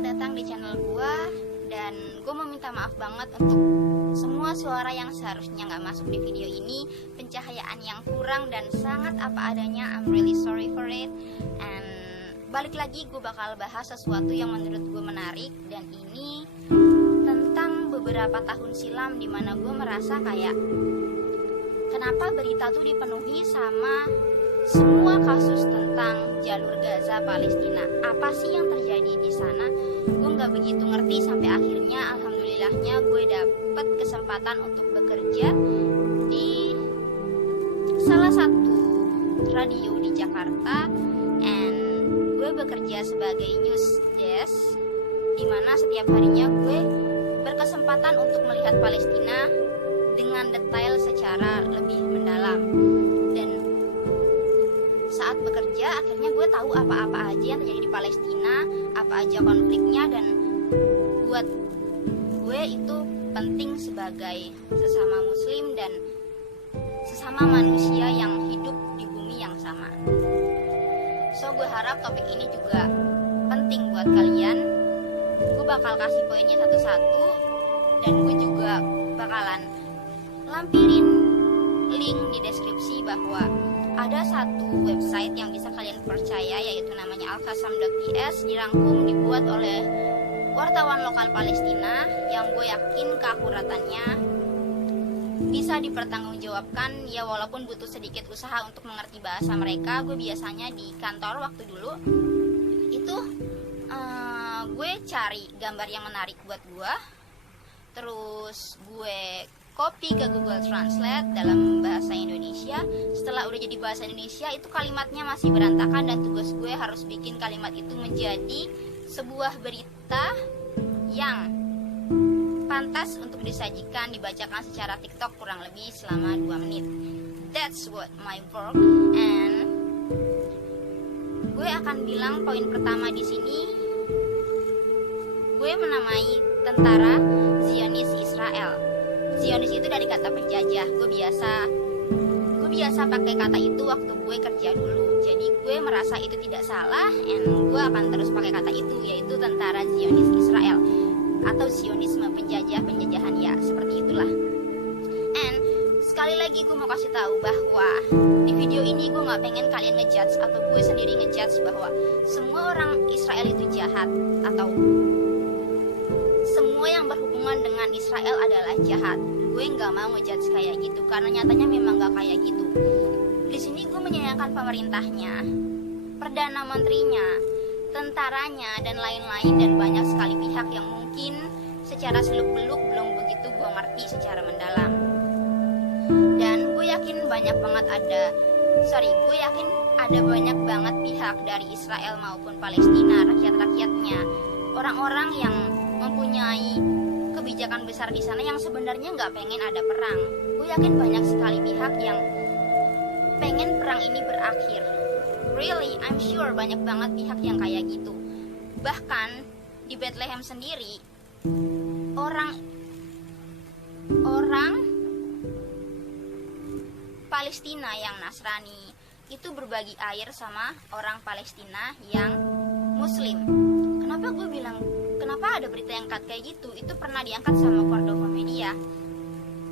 selamat datang di channel gue. Dan gue mau minta maaf banget untuk semua suara yang seharusnya gak masuk di video ini, pencahayaan yang kurang dan sangat apa adanya. I'm really sorry for it. And balik lagi, gue bakal bahas sesuatu yang menurut gue menarik. Dan ini tentang beberapa tahun silam, dimana gue merasa kayak kenapa berita tuh dipenuhi sama semua kasus tentang jalur Gaza Palestina. Apa sih yang terjadi di sana? Gue nggak begitu ngerti sampai akhirnya alhamdulillahnya gue dapet kesempatan untuk bekerja di salah satu radio di Jakarta, and gue bekerja sebagai news desk, dimana setiap harinya gue berkesempatan untuk melihat Palestina dengan detail secara lebih mendalam. Dan saat bekerja akhirnya gue tahu apa-apa aja yang terjadi di Palestina, apa aja konfliknya, dan buat gue itu penting sebagai sesama muslim dan sesama manusia yang hidup di bumi yang sama. So gue harap topik ini juga penting buat kalian. Gue bakal kasih poinnya satu-satu, dan gue juga bakalan lampirin link di deskripsi bahwa ada satu website yang bisa kalian percaya, yaitu namanya al-qassam.is, dirangkum dibuat oleh wartawan lokal Palestina yang gue yakin keakuratannya bisa dipertanggungjawabkan, ya walaupun butuh sedikit usaha untuk mengerti bahasa mereka. Gue biasanya di kantor waktu dulu itu gue cari gambar yang menarik buat gue, terus gue copy ke Google Translate dalam bahasa Indonesia. Setelah udah jadi bahasa Indonesia, itu kalimatnya masih berantakan, dan tugas gue harus bikin kalimat itu menjadi sebuah berita yang pantas untuk disajikan, dibacakan secara TikTok kurang lebih selama 2 menit. That's what my work. And gue akan bilang poin pertama di sini, gue menamai tentara Zionis Israel. Zionis itu dari kata penjajah. Gue biasa pakai kata itu waktu gue kerja dulu. Jadi gue merasa itu tidak salah, and gue akan terus pakai kata itu, yaitu tentara Zionis Israel atau Zionisme, penjajahan, ya seperti itulah. And sekali lagi gue mau kasih tahu bahwa di video ini gue nggak pengen kalian ngejudge atau gue sendiri ngejudge bahwa semua orang Israel itu jahat atau semua yang berhubungan dengan Israel adalah jahat. Gue nggak mau ngejudge kayak gitu, karena nyatanya memang nggak kayak gitu. Di sini gue menyayangkan pemerintahnya, perdana menterinya, tentaranya, dan lain-lain, dan banyak sekali pihak yang mungkin secara seluk-beluk belum begitu gue ngerti secara mendalam. Dan gue yakin ada banyak banget pihak dari Israel maupun Palestina, rakyat-rakyatnya, orang-orang yang mempunyai kebijakan besar di sana yang sebenarnya nggak pengen ada perang. Gue yakin banyak sekali pihak yang pengen perang ini berakhir. Really, I'm sure banyak banget pihak yang kayak gitu. Bahkan di Bethlehem sendiri, orang Palestina yang Nasrani itu berbagi air sama orang Palestina yang Muslim. Kenapa gue bilang kenapa ada berita yang kayak gitu? Itu pernah diangkat sama Cordova Media.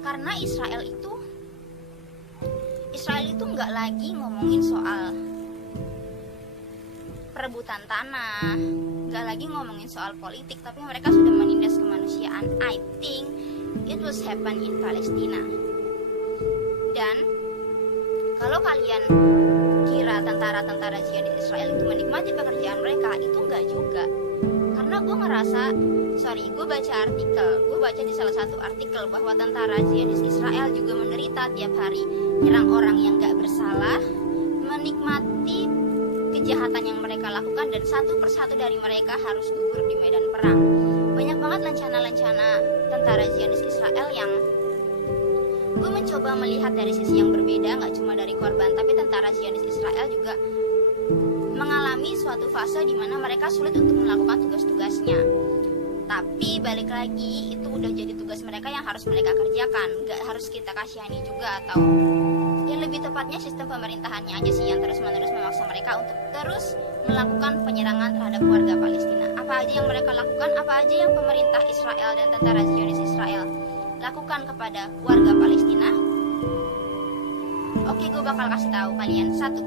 Karena Israel itu nggak lagi ngomongin soal perebutan tanah, nggak lagi ngomongin soal politik, tapi mereka sudah menindas kemanusiaan. I think it was happen in Palestina. Dan kalau kalian kira tentara-tentara Zionis Israel itu menikmati pekerjaan mereka, itu enggak juga. Karena gue baca di salah satu artikel bahwa tentara Zionis Israel juga menderita tiap hari nyerang orang yang gak bersalah, menikmati kejahatan yang mereka lakukan, dan satu persatu dari mereka harus gugur di medan perang. Banyak banget lencana-lencana tentara Zionis Israel yang gue mencoba melihat dari sisi yang berbeda, gak cuma dari korban, tapi tentara Zionis Israel juga mengalami suatu fase di mana mereka sulit untuk melakukan tugas-tugasnya. Tapi balik lagi, itu udah jadi tugas mereka yang harus mereka kerjakan, gak harus kita kasihani juga. Atau ya lebih tepatnya sistem pemerintahannya aja sih yang terus-menerus memaksa mereka untuk terus melakukan penyerangan terhadap warga Palestina. Apa aja yang mereka lakukan, apa aja yang pemerintah Israel dan tentara Zionis Israel lakukan kepada warga Palestina? Oke, gue bakal kasih tahu kalian satu.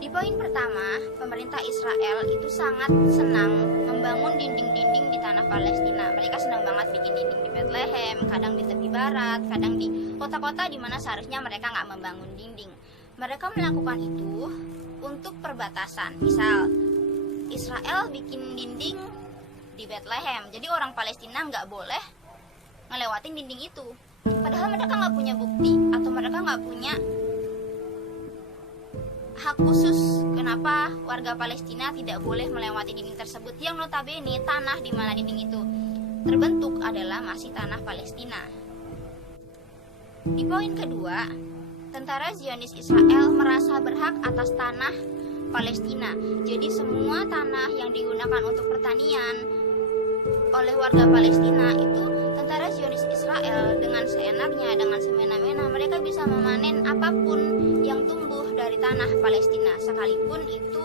Di poin pertama, pemerintah Israel itu sangat senang membangun dinding-dinding di tanah Palestina. Mereka senang banget bikin dinding di Bethlehem, kadang di tepi barat, kadang di kota-kota di mana seharusnya mereka nggak membangun dinding. Mereka melakukan itu untuk perbatasan. Misal, Israel bikin dinding di Bethlehem, jadi orang Palestina nggak boleh ngelewatin dinding itu. Padahal mereka nggak punya bukti atau mereka nggak punya hak khusus kenapa warga Palestina tidak boleh melewati dinding tersebut, yang notabene tanah di mana dinding itu terbentuk adalah masih tanah Palestina. Di poin kedua, tentara Zionis Israel merasa berhak atas tanah Palestina. Jadi semua tanah yang digunakan untuk pertanian oleh warga Palestina itu tentara Zionis Israel dengan seenaknya, dengan semena-mena mereka bisa memanen apapun yang tumbuh dari tanah Palestina, sekalipun itu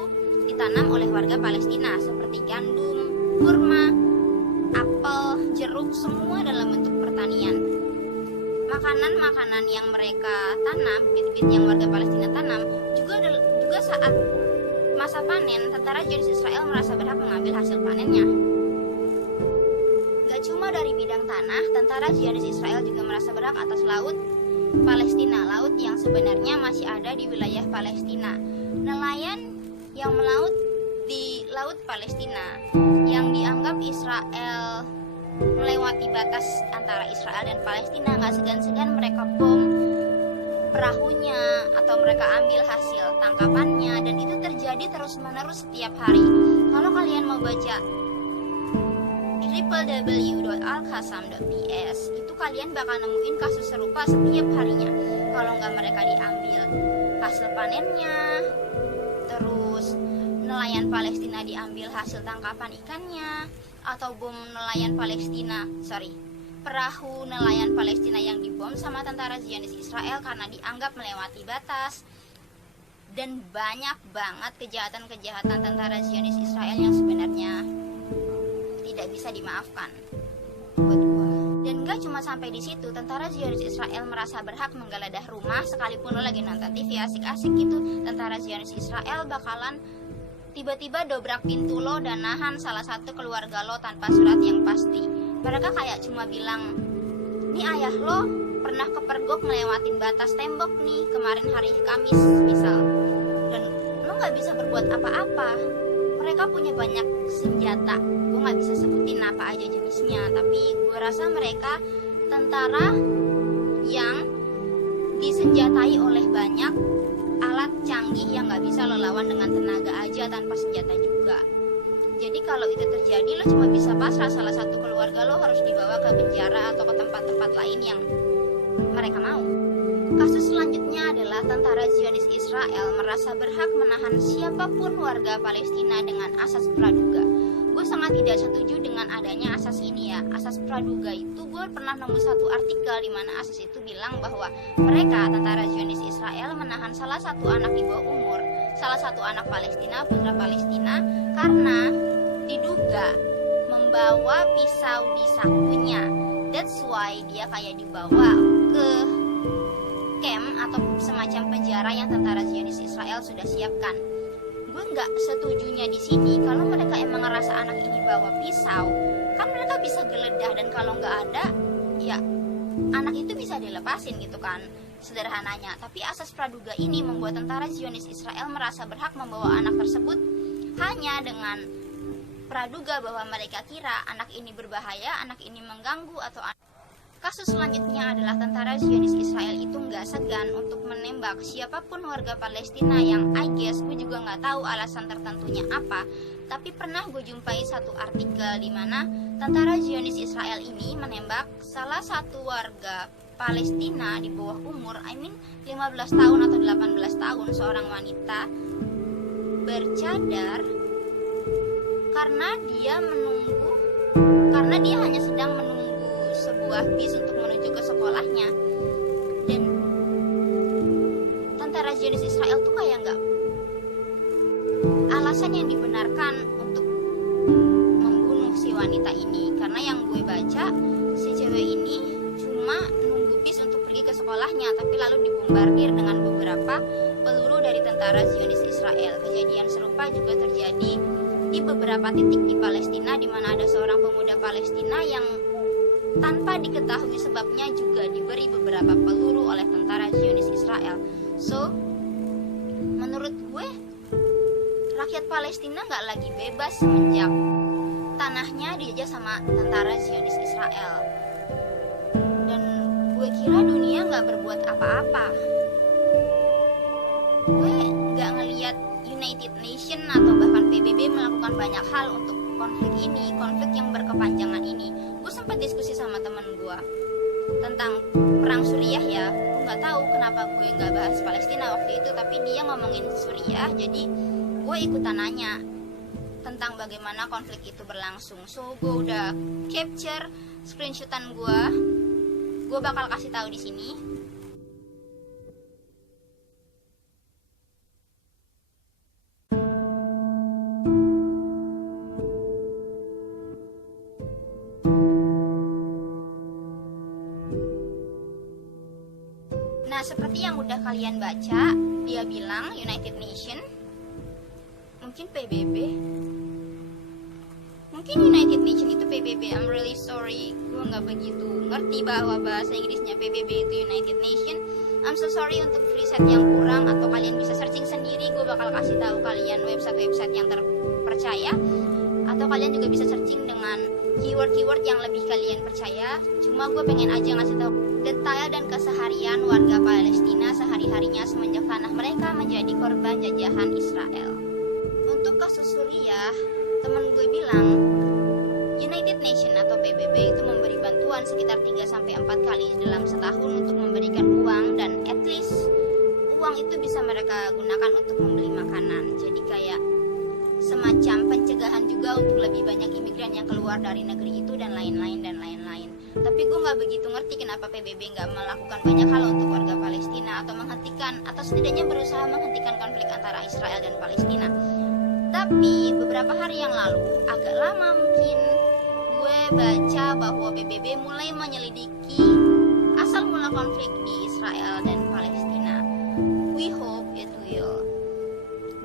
ditanam oleh warga Palestina seperti gandum, kurma, apel, jeruk, semua dalam bentuk pertanian. Makanan-makanan yang mereka tanam, bibit-bibit yang warga Palestina tanam, juga saat masa panen, tentara Zionis Israel merasa berhak mengambil hasil panennya. Gak cuma dari bidang tanah, tentara Zionis Israel juga merasa berhak atas laut Palestina, laut yang sebenarnya masih ada di wilayah Palestina. Nelayan yang melaut di laut Palestina yang dianggap Israel melewati batas antara Israel dan Palestina, gak segan-segan mereka bom perahunya atau mereka ambil hasil tangkapannya, dan itu terjadi terus-menerus setiap hari. Kalau kalian mau baca www.alqassam.ps itu kalian bakal nemuin kasus serupa setiap harinya. Kalau nggak mereka diambil hasil panennya, terus nelayan Palestina diambil hasil tangkapan ikannya, atau bom nelayan Palestina, perahu nelayan Palestina yang dibom sama tentara Zionis Israel karena dianggap melewati batas. Dan banyak banget kejahatan-kejahatan tentara Zionis Israel yang sebenarnya tidak bisa dimaafkan buat gua. Dan gak cuma sampai di situ, tentara Zionis Israel merasa berhak menggeledah rumah. Sekalipun lo lagi nonton TV asik-asik gitu, tentara Zionis Israel bakalan tiba-tiba dobrak pintu lo dan nahan salah satu keluarga lo tanpa surat yang pasti. Mereka kayak cuma bilang, nih ayah lo pernah kepergok ngelewatin batas tembok nih kemarin hari Kamis misal, dan lo gak bisa berbuat apa-apa. Mereka punya banyak senjata, gue gak bisa sebutin apa aja jenisnya, tapi gue rasa mereka tentara yang disenjatai oleh banyak alat canggih yang gak bisa lo lawan dengan tenaga aja tanpa senjata juga. Jadi kalau itu terjadi, lo cuma bisa pasrah, salah satu keluarga lo harus dibawa ke penjara atau ke tempat-tempat lain yang mereka mau. Kasus selanjutnya adalah tentara Zionis Israel merasa berhak menahan siapapun warga Palestina dengan asas praduga. Gue sangat tidak setuju dengan adanya asas ini ya. Asas praduga itu, gue pernah nemu satu artikel di mana asas itu bilang bahwa mereka, tentara Zionis Israel, menahan salah satu anak di bawah umur, salah satu anak Palestina, putra Palestina, karena diduga membawa pisau di sakunya. That's why dia kayak dibawa ke camp atau semacam penjara yang tentara Zionis Israel sudah siapkan. Gue nggak setujunya di sini. Kalau mereka emang ngerasa anak ini bawa pisau, kan mereka bisa geledah, dan kalau nggak ada, ya anak itu bisa dilepasin gitu kan, sederhananya. Tapi asas praduga ini membuat tentara Zionis Israel merasa berhak membawa anak tersebut hanya dengan praduga bahwa mereka kira anak ini berbahaya, anak ini mengganggu atau Kasus selanjutnya adalah tentara Zionis Israel itu nggak segan untuk menembak siapapun warga Palestina yang I guess gue juga nggak tahu alasan tertentunya apa, tapi pernah gue jumpai satu artikel di mana tentara Zionis Israel ini menembak salah satu warga Palestina di bawah umur, 15 tahun atau 18 tahun, seorang wanita bercadar karena dia hanya sedang menunggu sebuah bis untuk menuju ke sekolahnya. Dan tentara Zionis Israel tuh kayak alasan yang dibenarkan untuk membunuh dibombardir dengan beberapa peluru dari tentara Zionis Israel. Kejadian serupa juga terjadi di beberapa titik di Palestina, di mana ada seorang pemuda Palestina yang tanpa diketahui sebabnya juga diberi beberapa peluru oleh tentara Zionis Israel. So, menurut gue, rakyat Palestina nggak lagi bebas semenjak tanahnya dijajah sama tentara Zionis Israel. Dan gue kira dunia nggak berbuat apa-apa. Gue nggak ngelihat United Nation atau bahkan PBB melakukan banyak hal untuk konflik ini, konflik yang berkepanjangan ini. Gue sempat diskusi sama temen gue tentang perang Suriah ya. Gue nggak tahu kenapa gue nggak bahas Palestina waktu itu, tapi dia ngomongin Suriah, jadi gue ikutan nanya tentang bagaimana konflik itu berlangsung. So gue udah capture screenshotan gue bakal kasih tahu di sini. Nah, seperti yang udah kalian baca, dia bilang United Nation, mungkin PBB, mungkin United Nation itu PBB. I'm really sorry, gue nggak begitu ngerti bahwa bahasa Inggrisnya PBB itu United Nation. I'm so sorry untuk riset yang kurang, atau kalian bisa searching sendiri. Gue bakal kasih tahu kalian website-website yang terpercaya, atau kalian juga bisa searching dengan keyword-keyword yang lebih kalian percaya. Cuma gue pengen aja ngasih tahu detail dan keseharian warga Palestina sehari-harinya semenjak tanah mereka menjadi korban jajahan Israel. Untuk kasus Suriah, temen gue bilang United Nation atau PBB itu memberi bantuan sekitar 3-4 kali dalam setahun untuk memberikan uang, dan at least uang itu bisa mereka gunakan untuk membeli makanan. Jadi kayak semacam pencegahan juga untuk lebih banyak imigran yang keluar dari negeri itu, dan lain-lain dan lain-lain. Tapi gue nggak begitu ngerti kenapa PBB nggak melakukan banyak hal untuk warga Palestina, atau menghentikan, atau setidaknya berusaha menghentikan konflik antara Israel dan Palestina. Tapi beberapa hari yang lalu, agak lama mungkin, gue baca bahwa PBB mulai menyelidiki asal mula konflik di Israel dan Palestina. We hope it will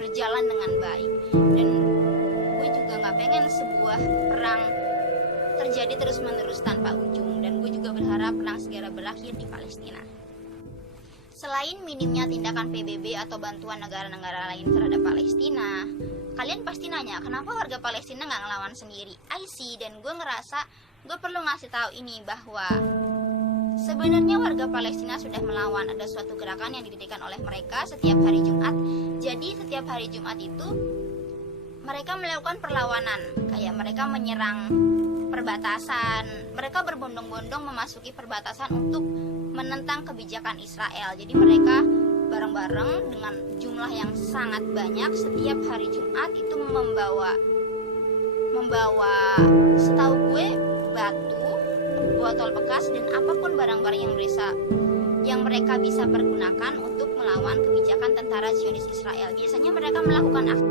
berjalan dengan baik, dan gue juga nggak pengen sebuah perang terjadi terus-menerus tanpa ujung, dan gue juga berharap perang segera berakhir di Palestina. Selain minimnya tindakan PBB atau bantuan negara-negara lain terhadap Palestina, kalian pasti nanya kenapa warga Palestina nggak ngelawan sendiri. I see, dan gue ngerasa gue perlu ngasih tahu ini bahwa sebenarnya warga Palestina sudah melawan. Ada suatu gerakan yang didirikan oleh mereka setiap hari Jumat. Jadi setiap hari Jumat itu mereka melakukan perlawanan, kayak mereka menyerang perbatasan. Mereka berbondong-bondong memasuki perbatasan untuk menentang kebijakan Israel. Jadi mereka bareng-bareng dengan jumlah yang sangat banyak setiap hari Jumat itu membawa setahu gue batu, botol bekas, dan apapun barang-barang yang mereka bisa pergunakan untuk melawan kebijakan tentara Zionis Israel. Biasanya mereka melakukan aksi,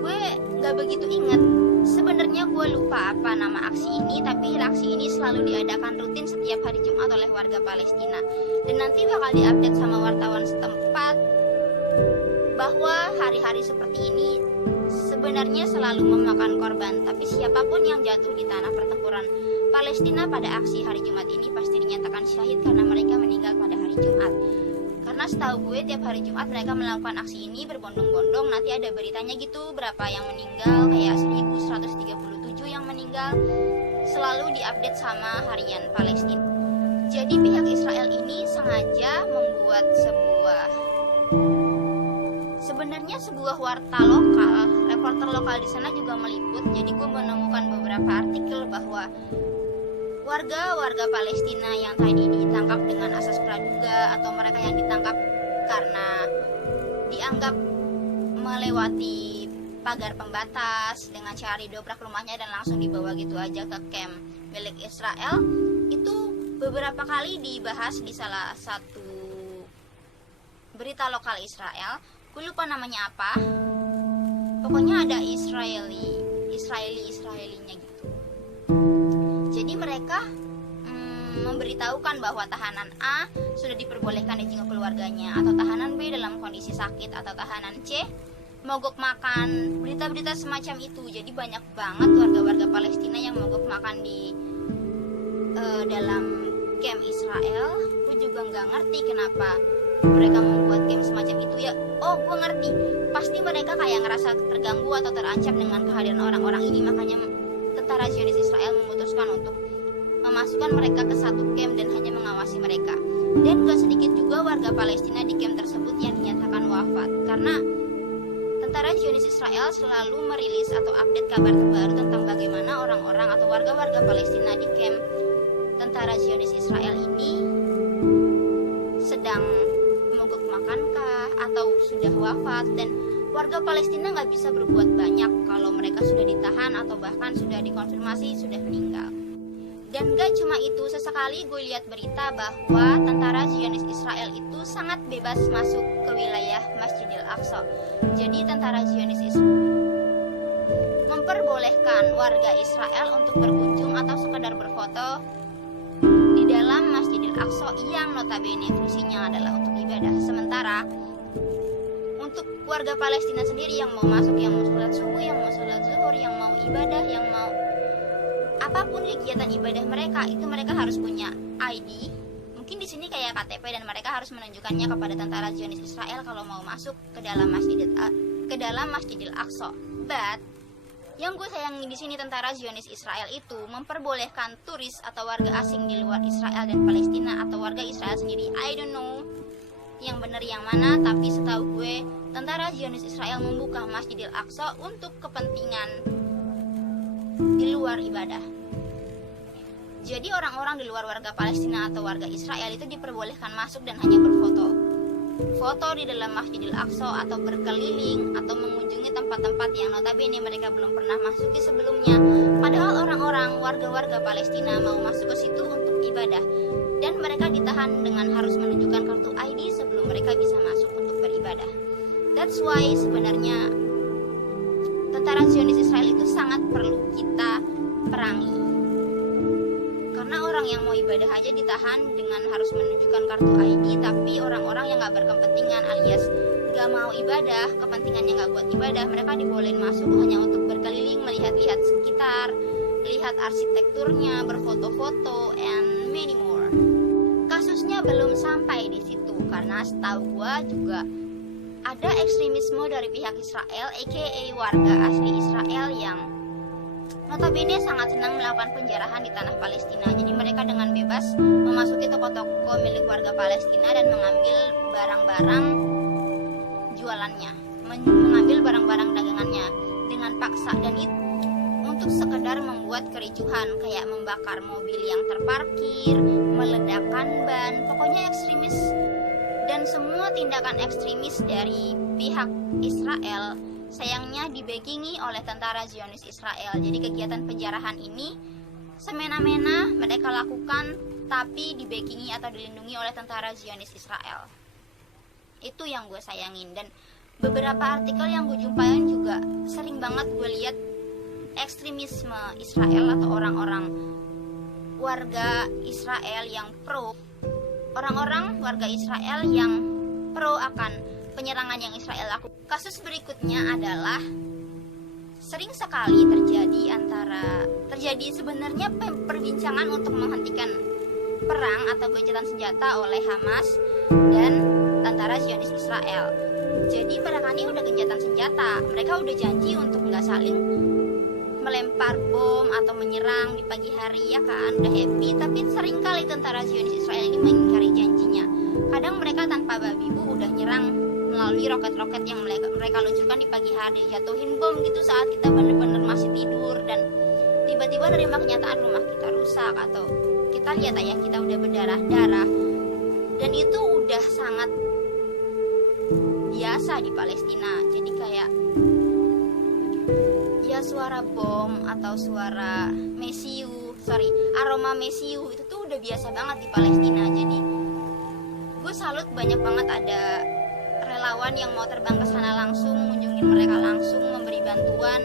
gue nggak begitu ingat sebenarnya, gue lupa apa nama aksi ini, tapi aksi ini selalu diadakan rutin setiap hari Jumat oleh warga Palestina, dan nanti bakal diupdate sama wartawan setempat bahwa hari-hari seperti ini sebenarnya selalu memakan korban. Tapi siapapun yang jatuh di tanah pertempuran Palestina pada aksi hari Jumat ini pasti dinyatakan syahid karena mereka meninggal pada hari Jumat. Karena setahu gue tiap hari Jumat mereka melakukan aksi ini berbondong-bondong. Nanti ada beritanya gitu berapa yang meninggal, kayak 1137 yang meninggal, selalu diupdate sama harian Palestina. Jadi pihak Israel ini sengaja membuat sebuah warta lokal, reporter lokal di sana juga meliput. Jadi gue menemukan beberapa artikel bahwa warga Palestina yang tadi ditangkap dengan asas praduga, atau mereka yang ditangkap karena dianggap melewati pagar pembatas dengan cara didobrak rumahnya dan langsung dibawa gitu aja ke camp milik Israel, itu beberapa kali dibahas di salah satu berita lokal Israel. Gue lupa namanya apa, pokoknya ada Israelinya gitu. Jadi mereka memberitahukan bahwa tahanan A sudah diperbolehkan dijenguk keluarganya, atau tahanan B dalam kondisi sakit, atau tahanan C mogok makan, berita-berita semacam itu. Jadi banyak banget warga-warga Palestina yang mogok makan di dalam camp Israel. Gue juga nggak ngerti kenapa mereka membuat camp semacam itu ya. Oh, gue ngerti, pasti mereka kayak ngerasa terganggu atau terancam dengan kehadiran orang-orang ini, makanya tentara Zionis Israel memutuskan untuk memasukkan mereka ke satu camp dan hanya mengawasi mereka. Dan gak sedikit juga warga Palestina di camp tersebut yang dinyatakan wafat, karena tentara Zionis Israel selalu merilis atau update kabar terbaru tentang bagaimana orang-orang atau warga-warga Palestina di camp tentara Zionis Israel ini sedang mogok makankah atau sudah wafat. Dan warga Palestina nggak bisa berbuat banyak kalau mereka sudah ditahan atau bahkan sudah dikonfirmasi sudah meninggal. Dan gak cuma itu, sesekali gue lihat berita bahwa tentara Zionis Israel itu sangat bebas masuk ke wilayah Masjidil Aqsa. Jadi tentara Zionis Israel memperbolehkan warga Israel untuk berkunjung atau sekedar berfoto di dalam Masjidil Aqsa yang notabene fungsinya adalah untuk ibadah. Sementara untuk warga Palestina sendiri yang mau masuk, yang mau sholat subuh, yang mau sholat zuhur, yang mau ibadah, yang mau apapun kegiatan ibadah mereka, itu mereka harus punya ID. Mungkin di sini kayak KTP, dan mereka harus menunjukkannya kepada tentara Zionis Israel kalau mau masuk ke dalam Masjidil Aqsa. But yang gue sayangi di sini, tentara Zionis Israel itu memperbolehkan turis atau warga asing di luar Israel dan Palestina, atau warga Israel sendiri. I don't know yang benar yang mana, tapi setahu gue tentara Zionis Israel membuka Masjidil Aqsa untuk kepentingan di luar ibadah. Jadi orang-orang di luar warga Palestina atau warga Israel itu diperbolehkan masuk dan hanya berfoto di dalam Masjidil Aqsa, atau berkeliling atau mengunjungi tempat-tempat yang notabene mereka belum pernah masuki sebelumnya. Padahal orang-orang warga-warga Palestina mau masuk ke situ untuk ibadah, dan mereka ditahan dengan harus menunjukkan kartu ID sebelum mereka bisa masuk untuk beribadah. That's why sebenarnya tentara Zionis Israel itu sangat perlu kita perangi, karena orang yang mau ibadah aja ditahan dengan harus menunjukkan kartu ID. Tapi orang-orang yang gak berkepentingan alias gak mau ibadah, kepentingannya gak buat ibadah, mereka dibolehin masuk hanya untuk berkeliling, melihat-lihat sekitar, lihat arsitekturnya, berfoto-foto, and many more. Kasusnya belum sampai di situ, karena setahu gua juga ada ekstremisme dari pihak Israel, aka warga asli Israel, yang notabene sangat senang melakukan penjarahan di tanah Palestina. Jadi mereka dengan bebas memasuki toko-toko milik warga Palestina dan mengambil barang-barang jualannya, mengambil barang-barang dagangannya dengan paksa, dan itu untuk sekedar membuat kericuhan, kayak membakar mobil yang terparkir, meledakkan ban, pokoknya ekstremis. Dan semua tindakan ekstremis dari pihak Israel sayangnya dibackingi oleh tentara Zionis Israel. Jadi kegiatan penjarahan ini semena-mena mereka lakukan, tapi dibackingi atau dilindungi oleh tentara Zionis Israel. Itu yang gue sayangin. Dan beberapa artikel yang gue jumpain juga sering banget gue lihat ekstremisme Israel atau orang-orang warga Israel yang pro, orang-orang warga Israel yang pro akan penyerangan yang Israel lakukan. Kasus berikutnya adalah sering sekali terjadi sebenarnya perbincangan untuk menghentikan perang atau gencatan senjata oleh Hamas dan tentara Zionis Israel. Jadi mereka ini udah gencatan senjata, mereka udah janji untuk nggak saling melempar bom atau menyerang di pagi hari, ya kan, udah happy. Tapi seringkali tentara Zionis Israel ini mengingkari janjinya. Kadang mereka tanpa babi bu udah nyerang melalui roket-roket yang mereka luncurkan di pagi hari, jatuhin bom gitu saat kita benar-benar masih tidur, dan tiba-tiba nerima kenyataan rumah kita rusak atau kita lihat ayah kita udah berdarah-darah. Dan itu udah sangat biasa di Palestina. Jadi kayak ya suara bom atau suara aroma mesiu itu tuh udah biasa banget di Palestina. Jadi gue salut, banyak banget ada relawan yang mau terbang ke sana langsung, mengunjungi mereka langsung, memberi bantuan,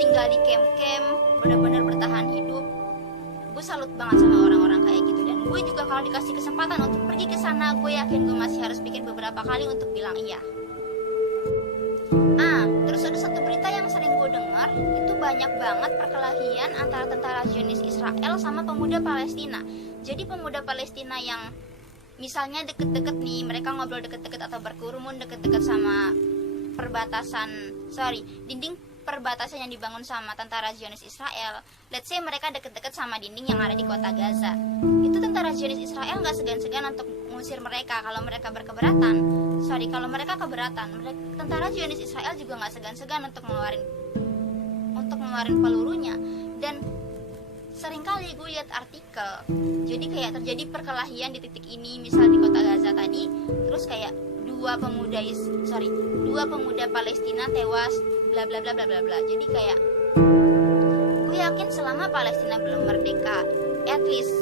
tinggal di camp-camp, benar-benar bertahan hidup. Gue salut banget sama orang-orang kayak gitu. Dan gue juga kalau dikasih kesempatan untuk pergi ke sana, gue yakin gue masih harus pikir beberapa kali untuk bilang iya. Terus ada satu berita yang sering gue dengar, itu banyak banget perkelahian antara tentara Zionis Israel sama pemuda Palestina. Jadi pemuda Palestina yang misalnya deket-deket nih, mereka ngobrol deket-deket atau berkerumun deket-deket sama dinding perbatasan yang dibangun sama tentara Zionis Israel. Let's say mereka deket-deket sama dinding yang ada di kota Gaza. Itu tentara Zionis Israel nggak segan-segan untuk mengusir mereka kalau mereka keberatan. Tentara Zionis Israel juga nggak segan-segan untuk ngeluarin pelurunya. Dan seringkali gue lihat artikel, jadi kayak terjadi perkelahian di titik ini, misal di kota Gaza tadi, terus kayak dua pemuda Palestina tewas, bla bla bla bla bla bla. Jadi kayak gue yakin selama Palestina belum merdeka, at least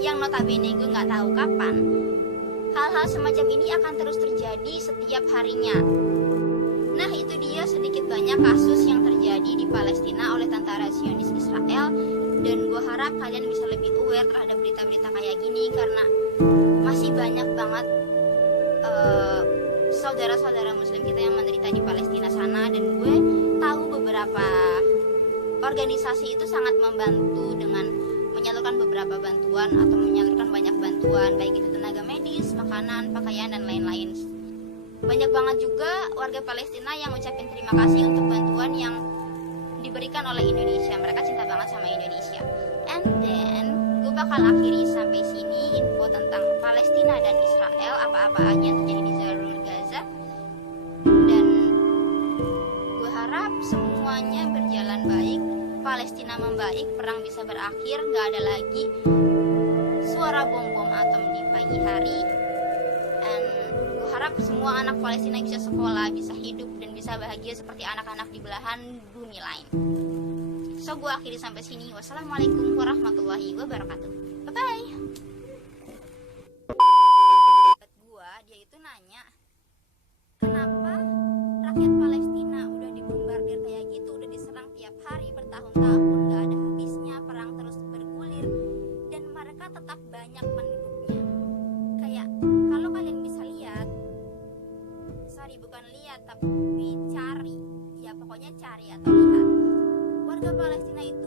yang notabene gue nggak tahu kapan, hal-hal semacam ini akan terus terjadi setiap harinya. Nah, itu dia sedikit banyak kasus yang terjadi di Palestina oleh tentara Zionis Israel, dan gue harap kalian bisa lebih aware terhadap berita-berita kayak gini, karena masih banyak banget saudara-saudara muslim kita yang menderita di Palestina sana. Dan gue tahu beberapa organisasi itu sangat membantu dengan menyalurkan beberapa bantuan atau menyalurkan banyak bantuan, baik itu tenaga medis, makanan, pakaian, dan lain-lain. Banyak banget juga warga Palestina yang ngucapin terima kasih untuk bantuan yang diberikan oleh Indonesia. Mereka cinta banget sama Indonesia. And then gue bakal akhiri sampai sini info tentang Palestina dan Israel, apa-apa aja yang terjadi di jalur Gaza. Dan gue harap semuanya berjalan baik, Palestina membaik, perang bisa berakhir, gak ada lagi suara bom-bom atom di pagi hari. Dan gue harap semua anak Palestina bisa sekolah, bisa hidup, dan bisa bahagia seperti anak-anak di belahan bumi lain. So, gue akhiri sampai sini. Wassalamualaikum warahmatullahi wabarakatuh. Bye-bye. Dia itu nanya, kenapa rakyat Palestina udah dibombardir kayak gitu, udah diserang tiap hari bertahun-tahun, gak ada habisnya, perang terus bergulir, dan mereka tetap banyak penduduknya. Kayak kalau kalian bisa lihat, tapi cari, ya pokoknya cari atau lihat, warga Palestina itu